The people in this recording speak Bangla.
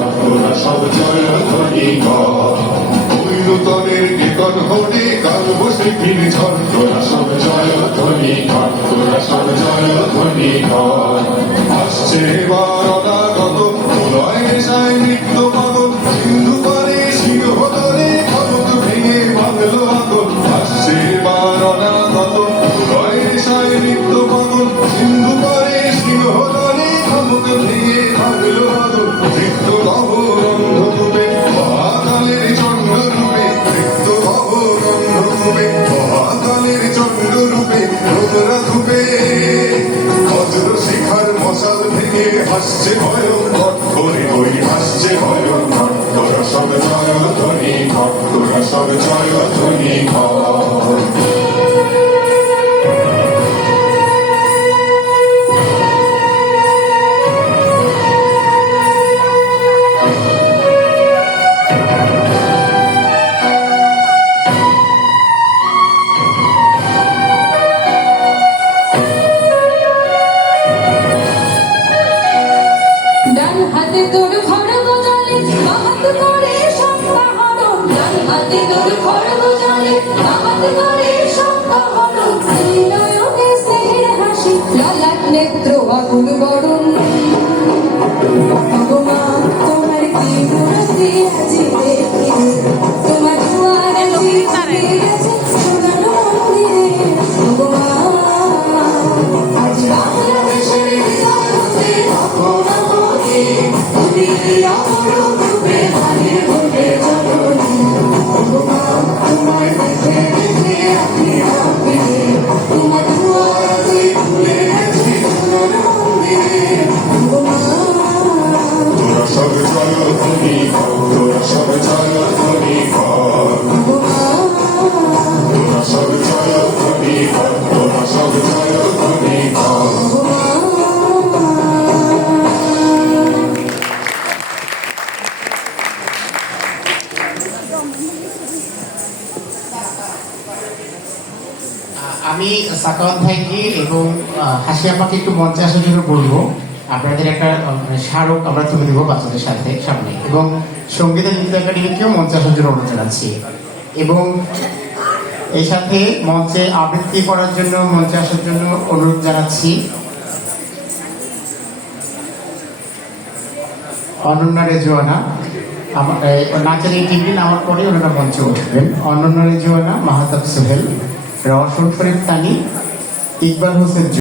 তোরা সব জয় ধ্বনি কর নূতনের নিকট হতে কাল বসে ফিরে ঝড় তোরা সব জয় ধ্বনি কর তোরা সব জয় ধ্বনি কর আসছে এবার অনাগত প্রলয় নেশায় নৃত্য পাগল সিন্ধু পারে সিংহতলে খরচ ভেঙে ভাঙল আগল আসছে এবার অনাগত প্রলয় নেশায় নৃত্য পাগল সিন্ধু পারে সিংহতলে খরচ ভেঙে ভাঙল আগল নৃত্য নবরন্ধ রূপে মহাকালের চন্ড রূপে নৃত্য নবরন্ধ রূপে মহাকালের চন্ড রূপে রোদরা রূপে বজ্র শিখার মশাল ভেঙে হাসছে ভয়ঙ্কর হরি হরি হাসছে ভয়ঙ্কর তোরা সব জয় ধ্বনি কর তোরা সব জয় ধ্বনি কর ডান হাতে তোর খড়গ জালে বাহাত করে শঙ্কা হরণ ডান হাতে তোর খড়গ জালে বাহাত করে শঙ্কা হরণ নয়নে স্নেহের হাসি লালাট নেত্র আগুন বরণ ভগবান তোমার কি মূর্তি আছে দেখি তোমার দুয়ার গেছে সোনার মন্দিরে ভগবান আজ বাংলাদেশের হৃদয় হতে তোরা সব জয় ধ্বনি কর তোরা সব জয় ধ্বনি কর তোরা সব জয় ধ্বনি কর তোরা সব জয় ধ্বনি কর আমি সাকাওয়াত ভাইকে এবং হাসি আপাকে একটু মঞ্চে আসার জন্য বলবো। আপনাদের একটা স্মারক আমরা তুলে দেবো বাচ্চাদের সাথে সামনে, এবং সঙ্গীত নৃত্য একাডেমিকেও মঞ্চে আসার জন্য অনুরোধ জানাচ্ছি। এবং এই সাথে মঞ্চে আবৃত্তি করার জন্য মঞ্চে আসার জন্য অনুরোধ জানাচ্ছি অনন্যা রেজওয়ানা। নাচের এই টিমটি নামার পরে ওনারা মঞ্চে উঠবেন। অনন্যা রেজওয়ানা, মাহাতাব সোহেল, রওশন শরীফ তানি, ইকবাল হোসেন।